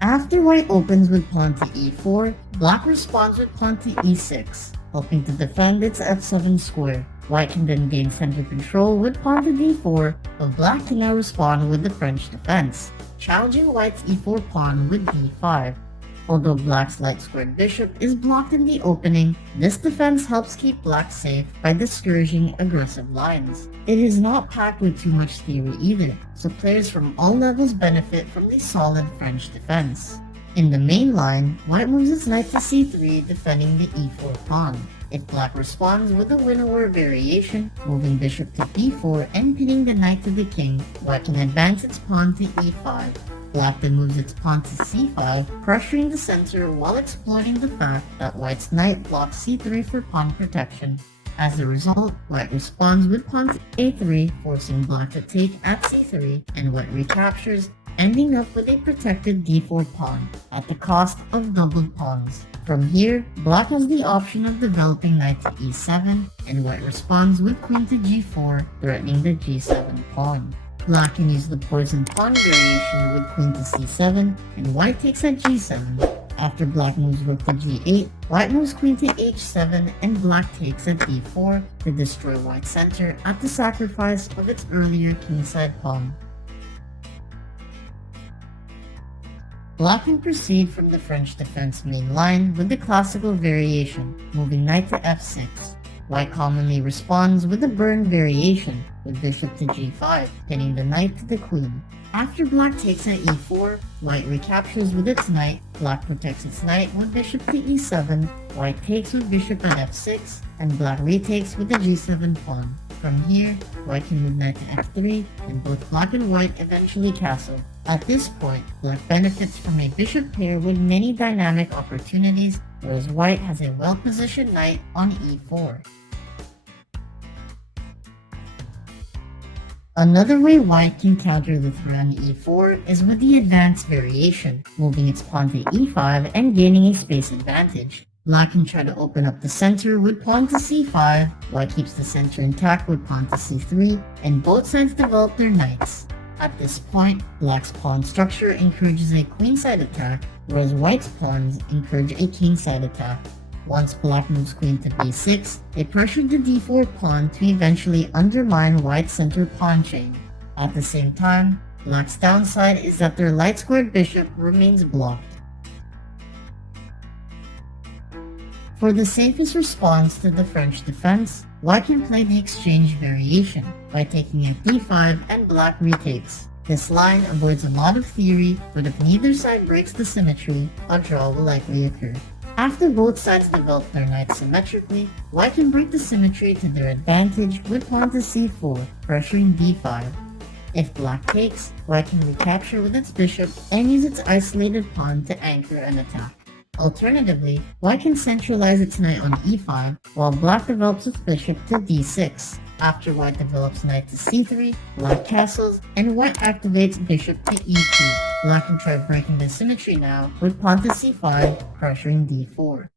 After white opens with pawn to e4, black responds with pawn to e6, helping to defend its f7 square. White can then gain center control with pawn to d4, but black can now respond with the French defense, challenging white's e4 pawn with d5. Although black's light-squared bishop is blocked in the opening, this defense helps keep black safe by discouraging aggressive lines. It is not packed with too much theory either, so players from all levels benefit from the solid French defense. In the main line, white moves its knight to c3, defending the e4 pawn. If black responds with a Winawer variation, moving bishop to b4 and pinning the knight to the king, white can advance its pawn to e5. Black then moves its pawn to c5, pressuring the center while exploiting the fact that white's knight blocks c3 for pawn protection. As a result, white responds with pawn to a3, forcing black to take at c3, and white recaptures, ending up with a protected d4 pawn, at the cost of doubled pawns. From here, black has the option of developing knight to e7, and white responds with queen to g4, threatening the g7 pawn. Black can use the poison pawn variation with queen to c7, and white takes at g7. After black moves rook to g8, white moves queen to h7, and black takes at d4 to destroy white's center at the sacrifice of its earlier kingside pawn. Black can proceed from the French defense main line with the classical variation, moving knight to f6. White commonly responds with the burn variation, with bishop to g5, pinning the knight to the queen. After black takes at e4, white recaptures with its knight, black protects its knight with bishop to e7, white takes with bishop at f6, and black retakes with the g7 pawn. From here, white can move knight to f3, and both black and white eventually castle. At this point, black benefits from a bishop pair with many dynamic opportunities, whereas white has a well-positioned knight on e4. Another way white can counter the threat on e4 is with the advanced variation, moving its pawn to e5 and gaining a space advantage. Black can try to open up the center with pawn to c5, white keeps the center intact with pawn to c3, and both sides develop their knights. At this point, black's pawn structure encourages a queenside attack, whereas white's pawns encourage a kingside attack. Once black moves queen to b6, they pressured the d4 pawn to eventually undermine white's center pawn chain. At the same time, black's downside is that their light-squared bishop remains blocked. For the safest response to the French defense, white can play the exchange variation by taking at d5 and black retakes. This line avoids a lot of theory, but if neither side breaks the symmetry, a draw will likely occur. After both sides develop their knights symmetrically, white can break the symmetry to their advantage with pawn to c4, pressuring d5. If black takes, white can recapture with its bishop and use its isolated pawn to anchor an attack. Alternatively, white can centralize its knight on e5, while black develops its bishop to d6. After white develops knight to c3, black castles, and white activates bishop to e2. Black can try breaking the symmetry now with pawn to c5, pressuring d4.